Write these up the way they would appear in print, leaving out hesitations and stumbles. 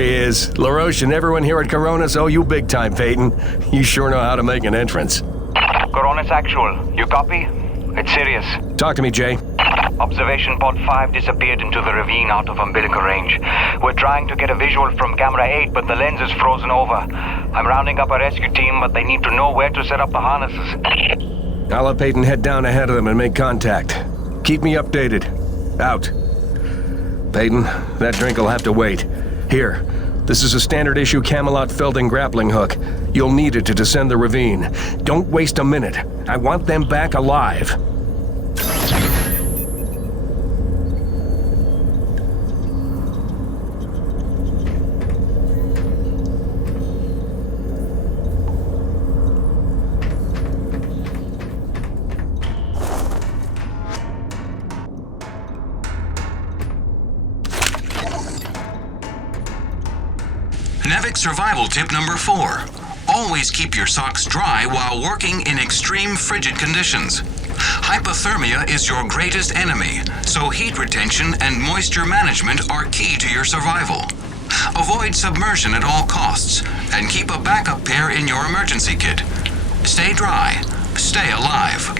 he is. LaRoche and everyone here at Coronis owe you big time, Peyton. You sure know how to make an entrance. Coronis Actual, you copy? It's serious. Talk to me, Jay. Observation Pod 5 disappeared into the ravine out of umbilical range. We're trying to get a visual from camera 8, but the lens is frozen over. I'm rounding up a rescue team, but they need to know where to set up the harnesses. I'll have Peyton head down ahead of them and make contact. Keep me updated. Out. Peyton, that drink will have to wait. Here, this is a standard issue Camelot Felding grappling hook. You'll need it to descend the ravine. Don't waste a minute. I want them back alive. Navic survival tip number 4. Always keep your socks dry while working in extreme frigid conditions. Hypothermia is your greatest enemy, so heat retention and moisture management are key to your survival. Avoid submersion at all costs, and keep a backup pair in your emergency kit. Stay dry, stay alive.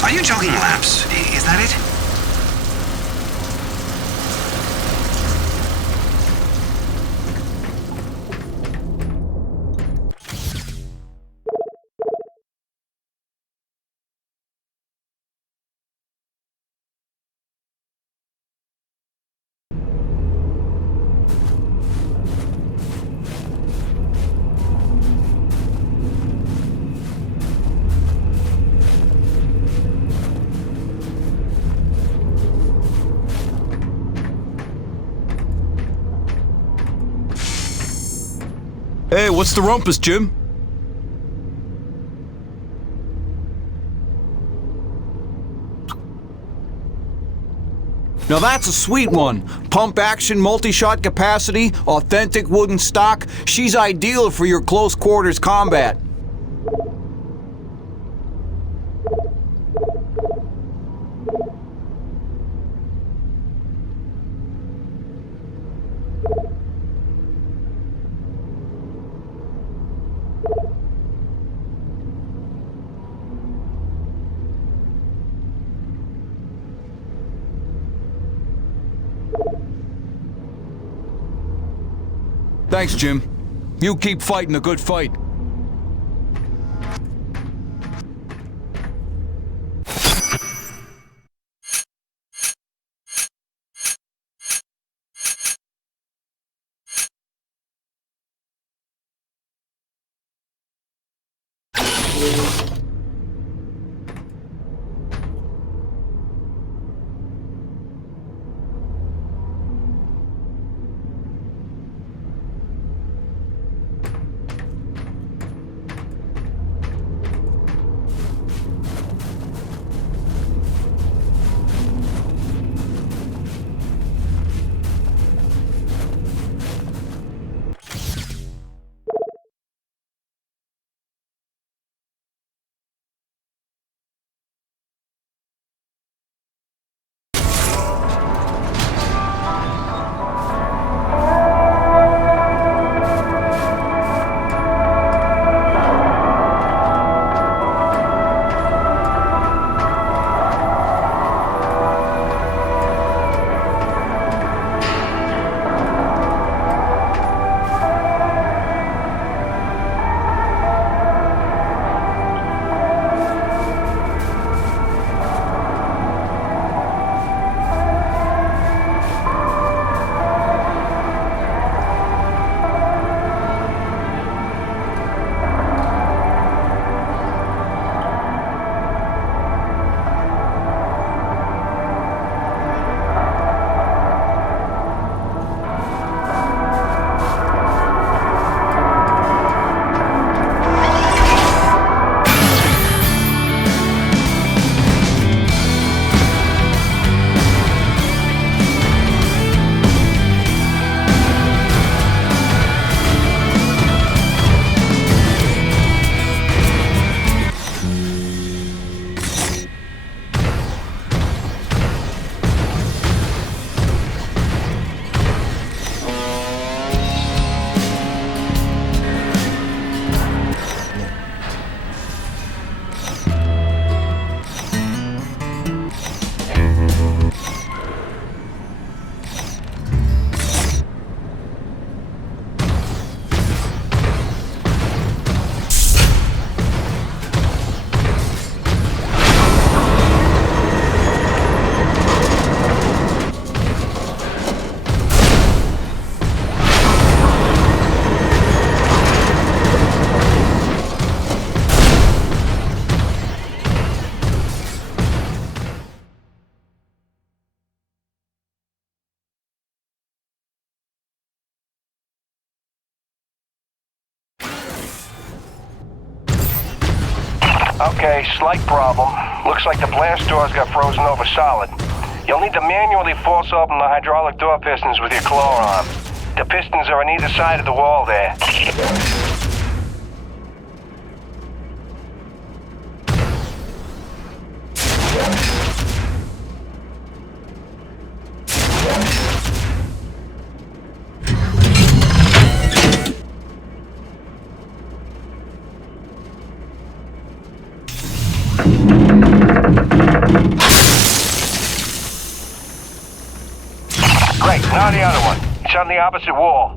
Are you jogging laps? Is that it? Hey, what's the rumpus, Jim? Now that's a sweet one. Pump action, multi-shot capacity, authentic wooden stock. She's ideal for your close quarters combat. Thanks, Jim. You keep fighting a good fight. Okay, slight problem. Looks like the blast doors got frozen over solid. You'll need to manually force open the hydraulic door pistons with your claw arm. The pistons are on either side of the wall there. Great, now the other one. It's on the opposite wall.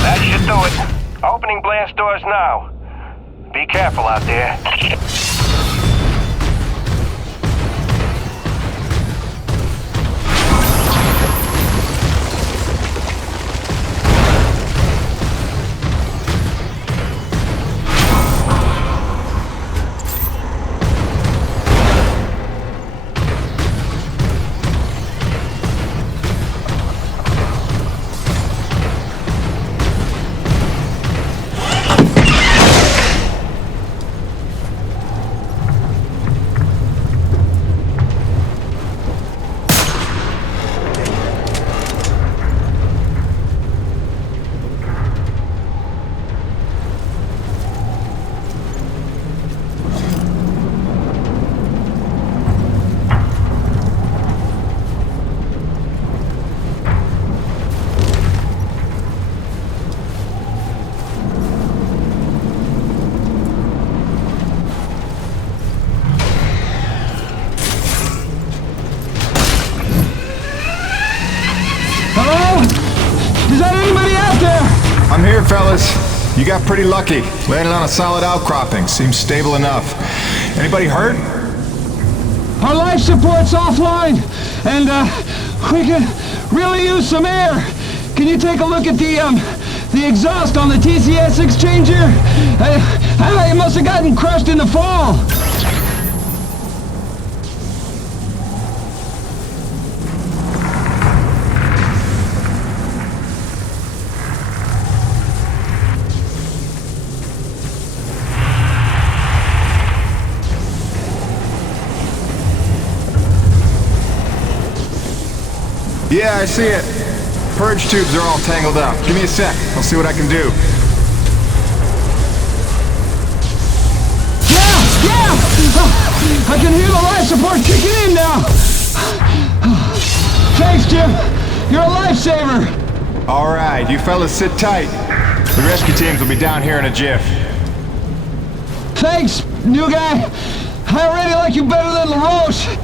That should do it. Opening blast doors now. Be careful out there. I'm here, fellas. You got pretty lucky. Landed on a solid outcropping. Seems stable enough. Anybody hurt? Our life support's offline, and we could really use some air. Can you take a look at the exhaust on the TCS exchanger? It must have gotten crushed in the fall. Yeah, I see it. Purge tubes are all tangled up. Give me a sec. I'll see what I can do. Yeah! I can hear the life support kicking in now. Thanks, Jim. You're a lifesaver. All right, you fellas sit tight. The rescue teams will be down here in a jiff. Thanks, new guy. I already like you better than LaRoche.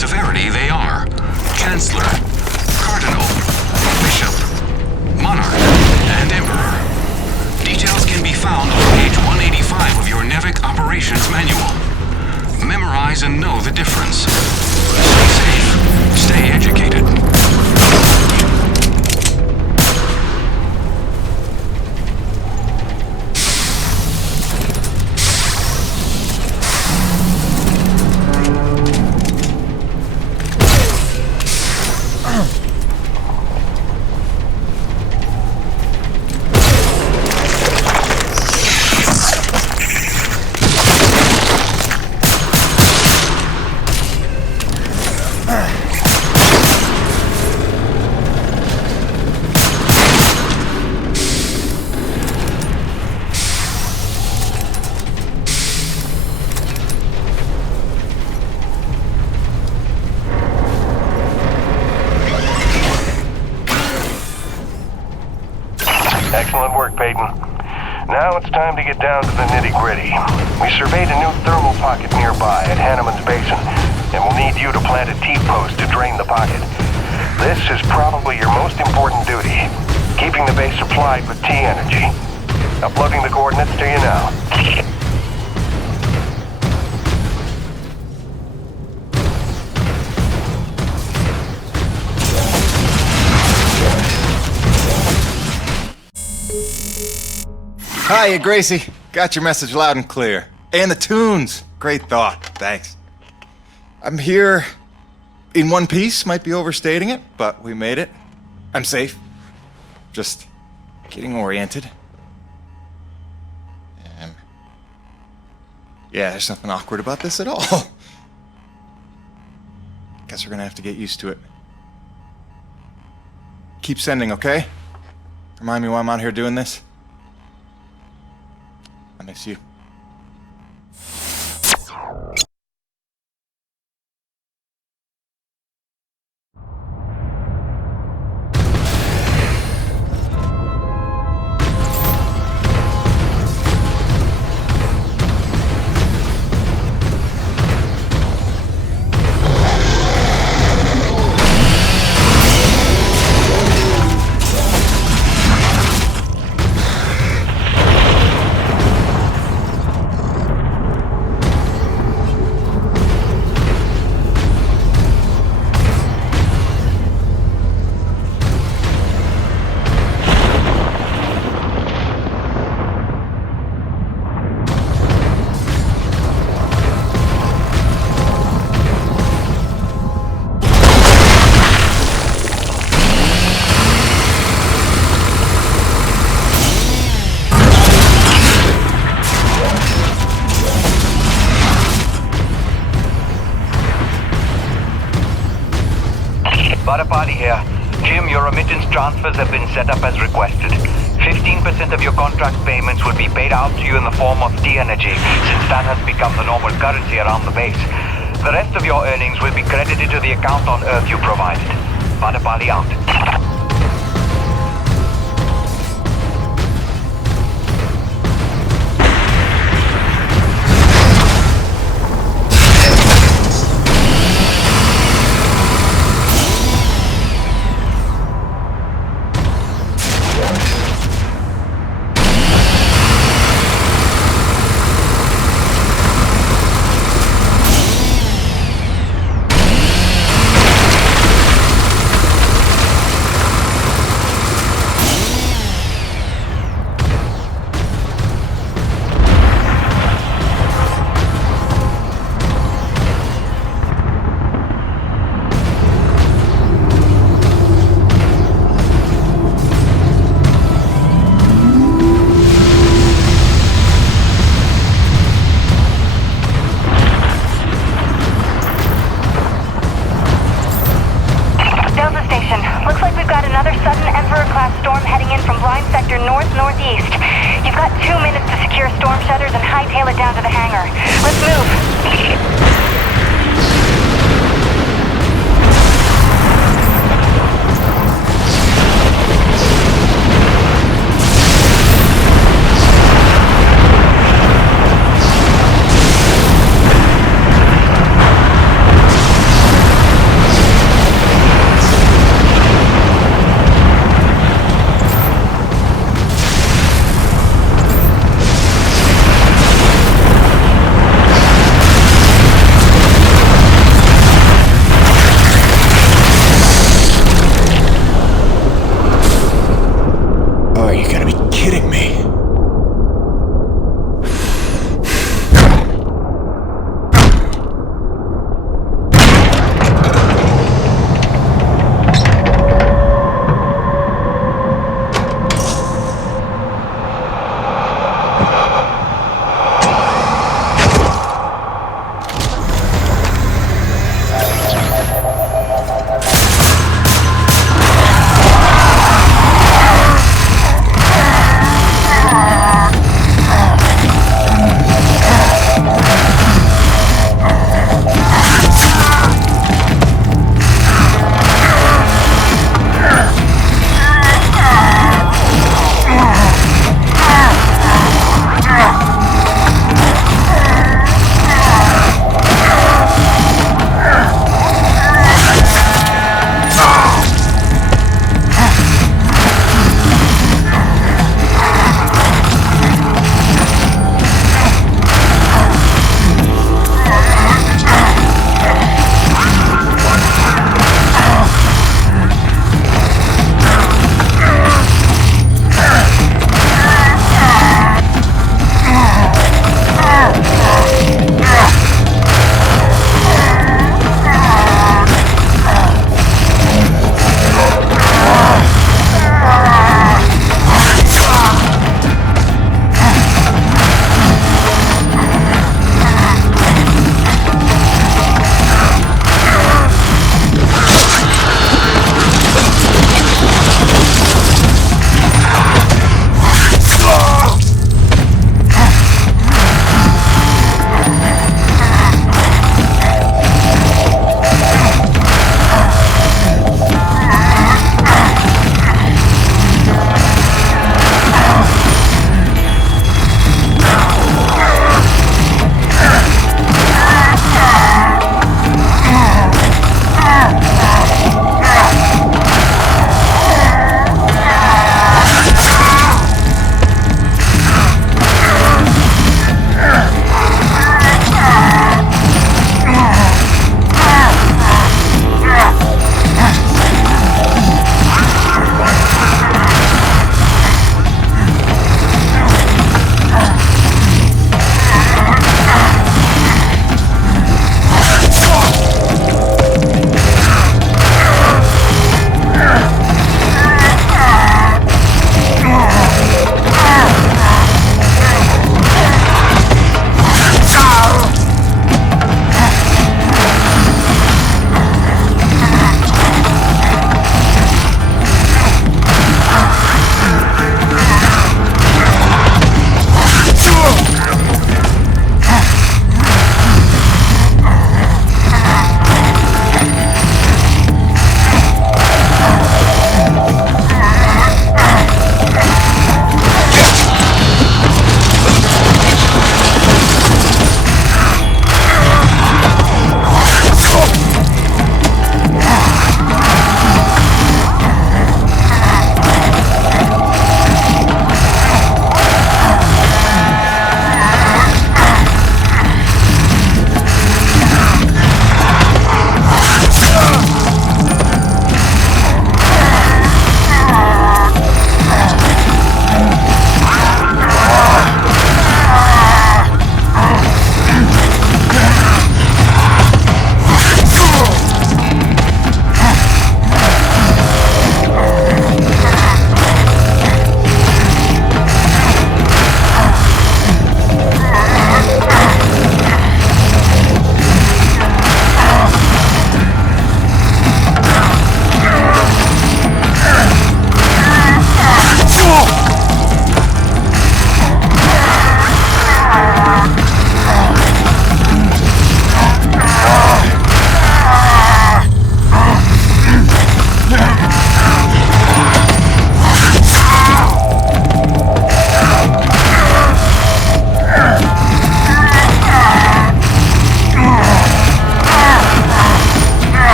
severity they are: Chancellor, Cardinal, Bishop, Monarch, and Emperor. Details can be found on page 185 of your NEVIC Operations Manual. Memorize and know the difference. Stay safe. Stay educated. Excellent work, Peyton. Now it's time to get down to the nitty-gritty. We surveyed a new thermal pocket nearby at Hanneman's Basin, and we'll need you to plant a T-post to drain the pocket. This is probably your most important duty, keeping the base supplied with T-energy. Uploading the coordinates to you now. Hiya, Gracie. Got your message loud and clear. And the tunes. Great thought. Thanks. I'm here in one piece. Might be overstating it, but we made it. I'm safe. Just getting oriented. Yeah, there's nothing awkward about this at all. Guess we're gonna have to get used to it. Keep sending, okay? Remind me why I'm out here doing this. I miss you. Party here. Jim, your remittance transfers have been set up as requested. 15% of your contract payments will be paid out to you in the form of T-energy, since that has become the normal currency around the base. The rest of your earnings will be credited to the account on Earth you provided. Padapali out. Looks like we've got another sudden Emperor-class storm heading in from blind sector north-northeast. You've got 2 minutes to secure storm shutters and hightail it down to the hangar. Let's move.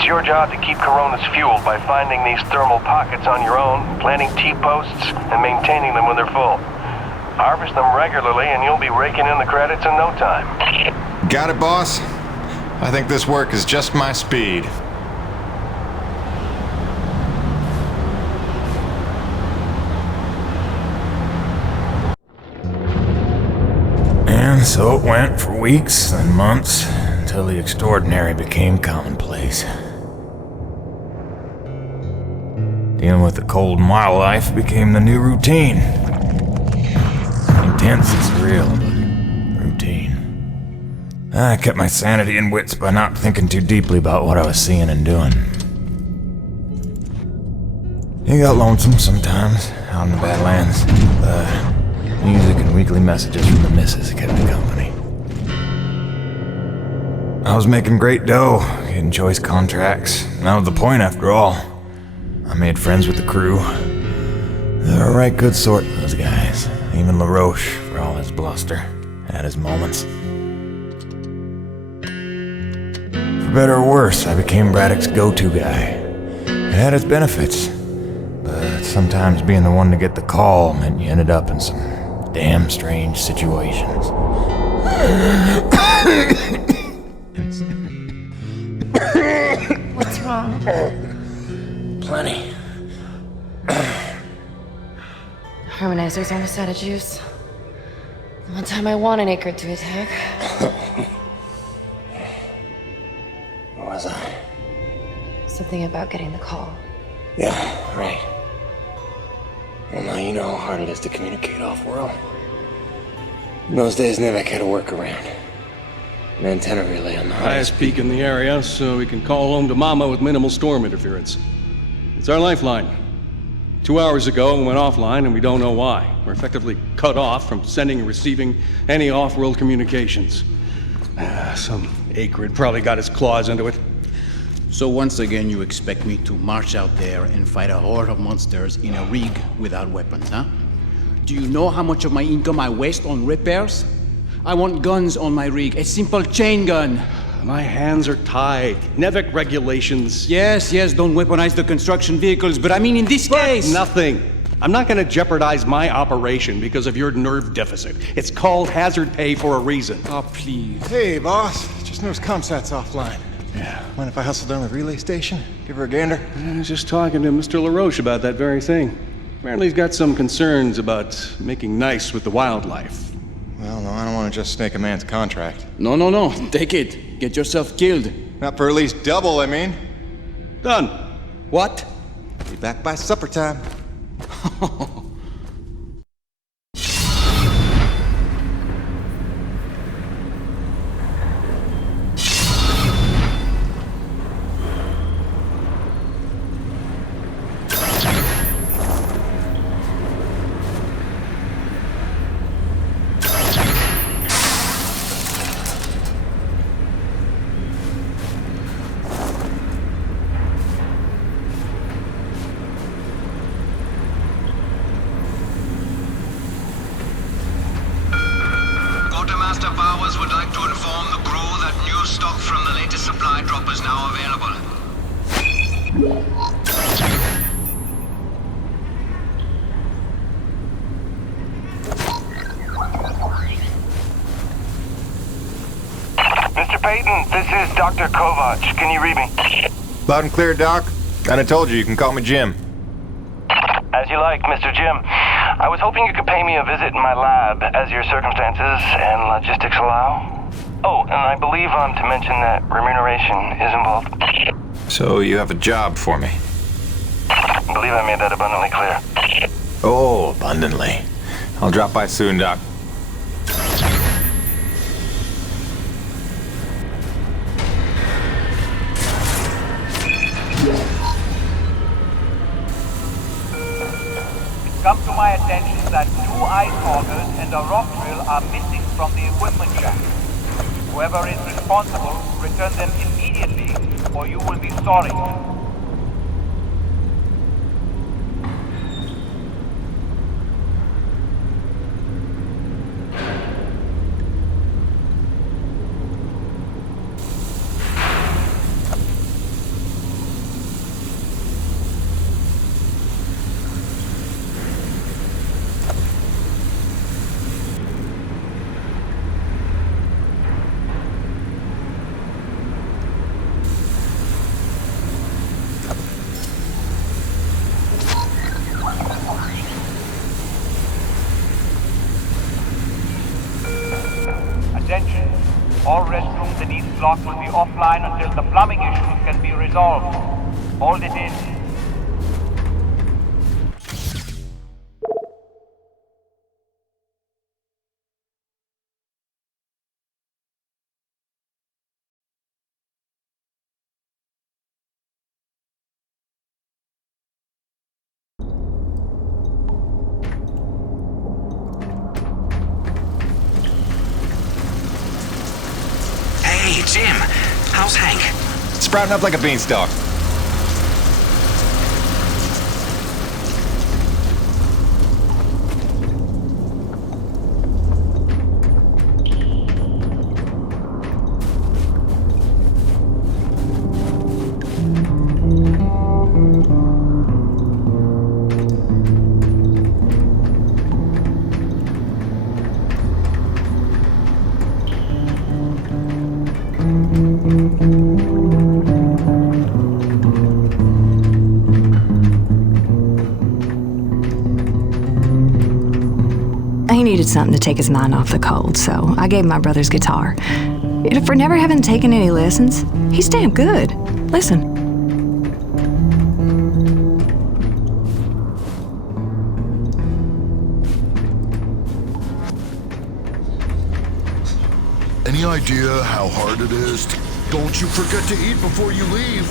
It's your job to keep Coronas fueled by finding these thermal pockets on your own, planting T-posts, and maintaining them when they're full. Harvest them regularly and you'll be raking in the credits in no time. Got it, boss? I think this work is just my speed. And so it went for weeks and months until the extraordinary became commonplace. Dealing with the cold mile life became the new routine. Intense and surreal, but routine. I kept my sanity and wits by not thinking too deeply about what I was seeing and doing. It got lonesome sometimes out in the Badlands. Music and weekly messages from the missus kept me company. I was making great dough, getting choice contracts. And that was the point after all. I made friends with the crew. They're a right good sort, those guys. Even LaRoche, for all his bluster, had his moments. For better or worse, I became Braddock's go-to guy. It had its benefits, but sometimes being the one to get the call meant you ended up in some damn strange situations. What's wrong? Plenty. Harmonizers aren't a side of juice. The one time I want an acre to attack. Where was I? Something about getting the call. Yeah, right. Well, now you know how hard it is to communicate off-world. In those days, Nivek had a workaround. An antenna relay on the Highest peak in the area, so we can call home to Mama with minimal storm interference. It's our lifeline. 2 hours ago, we went offline, and we don't know why. We're effectively cut off from sending and receiving any off-world communications. Some acrid probably got his claws into it. So once again, you expect me to march out there and fight a horde of monsters in a rig without weapons, huh? Do you know how much of my income I waste on repairs? I want guns on my rig, a simple chain gun. My hands are tied. Nevik regulations. Yes, don't weaponize the construction vehicles, but I mean in this case... Nothing. I'm not gonna jeopardize my operation because of your nerve deficit. It's called hazard pay for a reason. Oh, please. Hey, boss. Just noticed Comsat's offline. Yeah. Mind if I hustle down to the relay station? Give her a gander? I was just talking to Mr. LaRoche about that very thing. Apparently he's got some concerns about making nice with the wildlife. Well, no, I don't want to just snake a man's contract. No. Take it. Get yourself killed. Not for at least double, I mean. Done. What? Be back by supper time. Quartermaster Powers would like to inform the crew that new stock from the latest supply drop is now available. Mr. Payton, this is Dr. Kovac. Can you read me? Loud and clear, Doc. Kinda told you can call me Jim. As you like, Mr. Jim. I was hoping you could pay me a visit in my lab as your circumstances and logistics allow. Oh, and I believe I'm to mention that remuneration is involved. So you have a job for me? I believe I made that abundantly clear. Oh, abundantly. I'll drop by soon, Doc. Come to my attention that 2 ice augers and a rock drill are missing from the equipment shack. Whoever is responsible, return them immediately, or you will be sorry. All restrooms in East Block will be offline until the plumbing issues can be resolved. Hold it in. Hey, Jim, how's Hank? Sprouting up like a beanstalk. He needed something to take his mind off the cold, so I gave him my brother's guitar. For never having taken any lessons, he's damn good. Listen. Any idea how hard it is? Don't you forget to eat before you leave.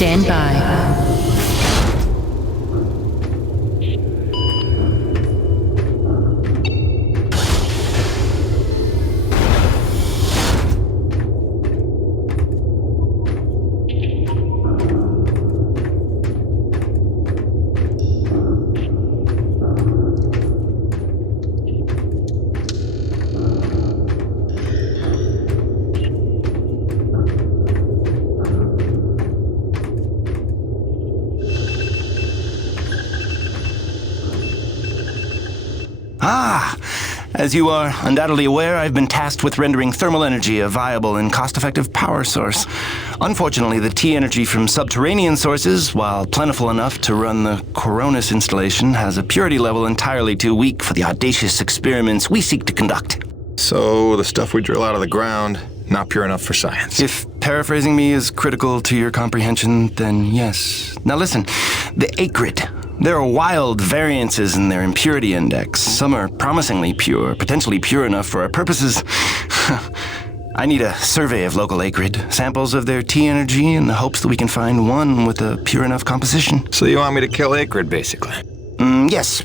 Stand by. As you are undoubtedly aware, I've been tasked with rendering thermal energy a viable and cost-effective power source. Unfortunately, the T-energy from subterranean sources, while plentiful enough to run the Coronis installation, has a purity level entirely too weak for the audacious experiments we seek to conduct. So, the stuff we drill out of the ground, not pure enough for science. If paraphrasing me is critical to your comprehension, then yes. Now listen, the acrid. There are wild variances in their impurity index. Some are promisingly pure, potentially pure enough for our purposes. I need a survey of local acrid, samples of their T-energy in the hopes that we can find one with a pure enough composition. So you want me to kill acrid, basically? Yes.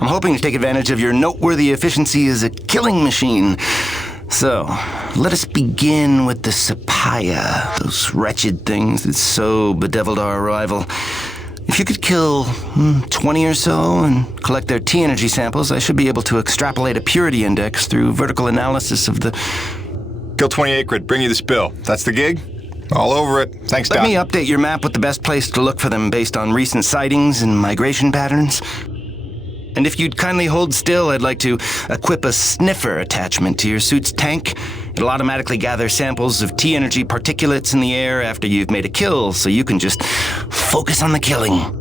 I'm hoping to take advantage of your noteworthy efficiency as a killing machine. So, let us begin with the Sapaya, those wretched things that so bedeviled our arrival. If you could kill 20 or so and collect their T-energy samples, I should be able to extrapolate a purity index through vertical analysis of the... Kill 20 acrid, bring you the spill. That's the gig? All over it. Thanks, Doc. Let me update your map with the best place to look for them based on recent sightings and migration patterns. And if you'd kindly hold still, I'd like to equip a sniffer attachment to your suit's tank. It'll automatically gather samples of T-energy particulates in the air after you've made a kill, so you can just focus on the killing.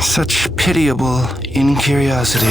Such pitiable incuriosity.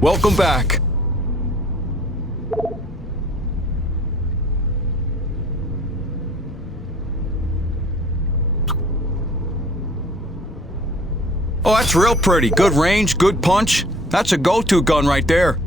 Welcome back. Oh, that's real pretty. Good range, good punch. That's a go-to gun right there.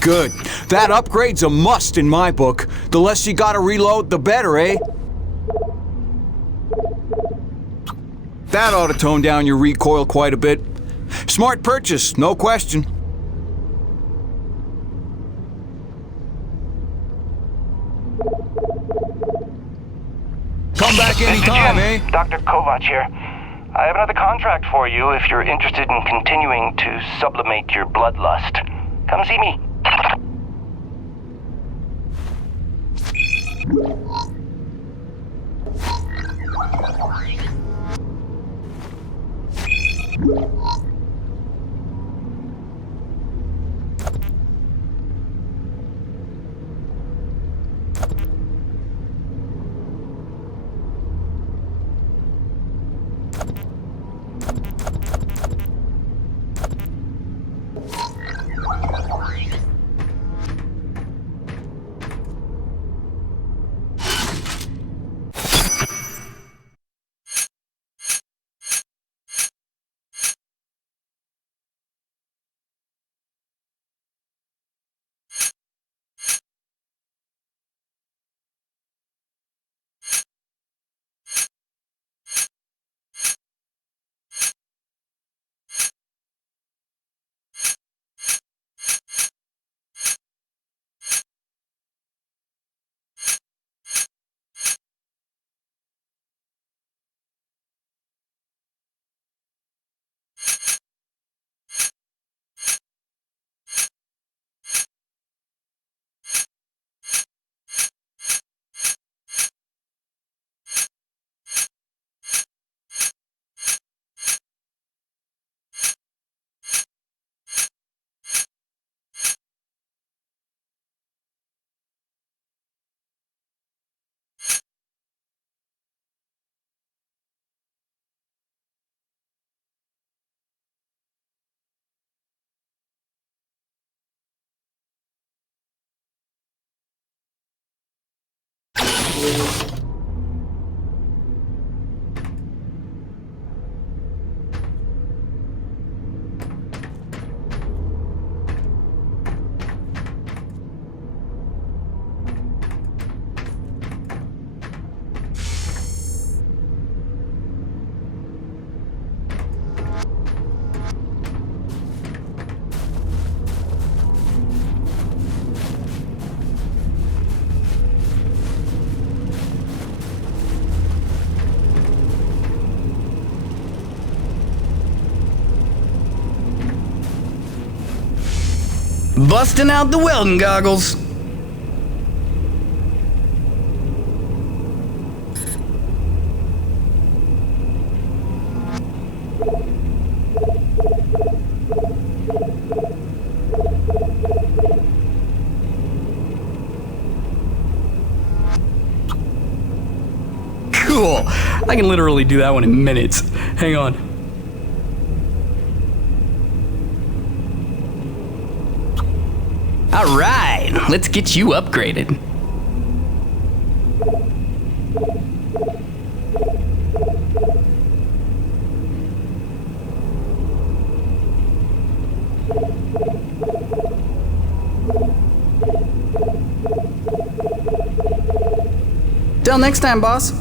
Good. That upgrade's a must in my book. The less you gotta reload, the better, eh? That ought to tone down your recoil quite a bit. Smart purchase, no question. Come back anytime, eh? Dr. Kovac here. I have another contract for you if you're interested in continuing to sublimate your bloodlust. Come see me. Busting out the welding goggles. Cool. I can literally do that one in minutes. Hang on. All right, let's get you upgraded. Till next time, boss.